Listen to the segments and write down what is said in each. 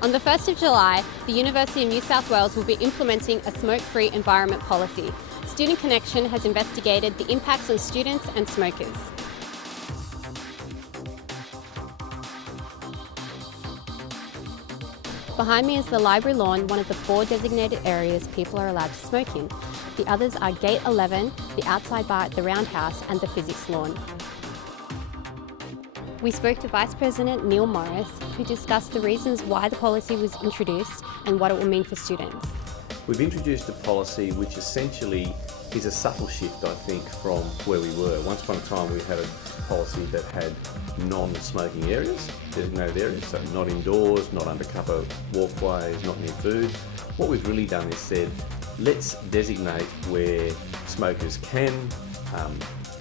On the 1st of July, the University of New South Wales will be implementing a smoke-free environment policy. Student Connection has investigated the impacts on students and smokers. Behind me is the library lawn, one of the 4 designated areas people are allowed to smoke in. The others are Gate 11, the outside bar at the Roundhouse and the physics lawn. We spoke to Vice President Neil Morris, who discussed the reasons why the policy was introduced and what it will mean for students. We've introduced a policy which essentially is a subtle shift, I think, from where we were. Once upon a time we had a policy that had non-smoking areas, designated areas, so not indoors, not under cover walkways, not near food. What we've really done is said, let's designate where smokers can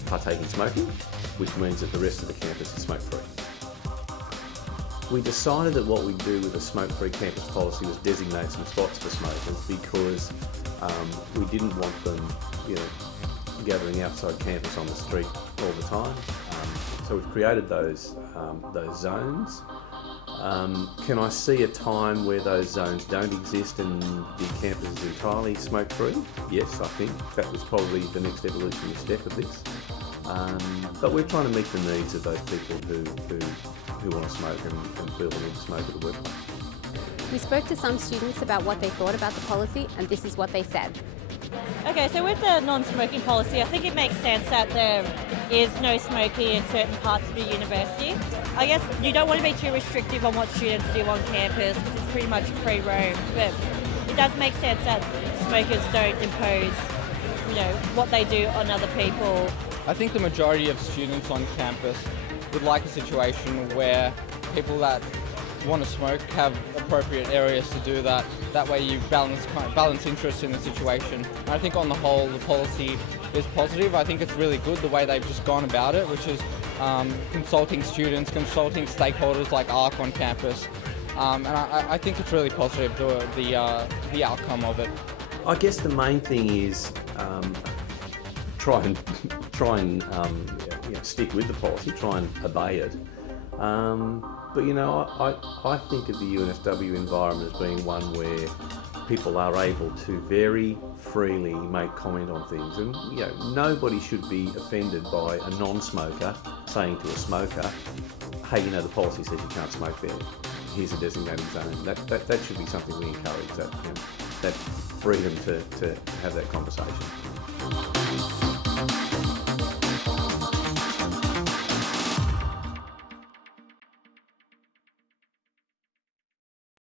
partake in smoking, which means that the rest of the campus is smoke-free. We decided that what we'd do with a smoke-free campus policy was designate some spots for smokers because we didn't want them, gathering outside campus on the street all the time. So we've created those zones. Can I see a time where those zones don't exist and the campus is entirely smoke-free? Yes, I think that was probably the next evolutionary step of this. But we're trying to meet the needs of those people who want to smoke and feel the need to smoke at the workplace. We spoke to some students about what they thought about the policy, and this is what they said. Okay, so with the non-smoking policy, I think it makes sense that there is no smoking in certain parts of the university. I guess you don't want to be too restrictive on what students do on campus because it's pretty much free roam, but it does make sense that smokers don't impose, what they do on other people. I think the majority of students on campus would like a situation where people that want to smoke have appropriate areas to do that. That way you balance interest in the situation. And I think on the whole the policy is positive. I think it's really good the way they've just gone about it, which is consulting students, consulting stakeholders like ARC on campus. And I think it's really positive, the outcome of it. I guess the main thing is try and stick with the policy, try and obey it. But I think of the UNSW environment as being one where people are able to very freely make comment on things, and nobody should be offended by a non-smoker saying to a smoker, "Hey, the policy says you can't smoke there. Here's a designated zone." That should be something we encourage. That freedom to have that conversation.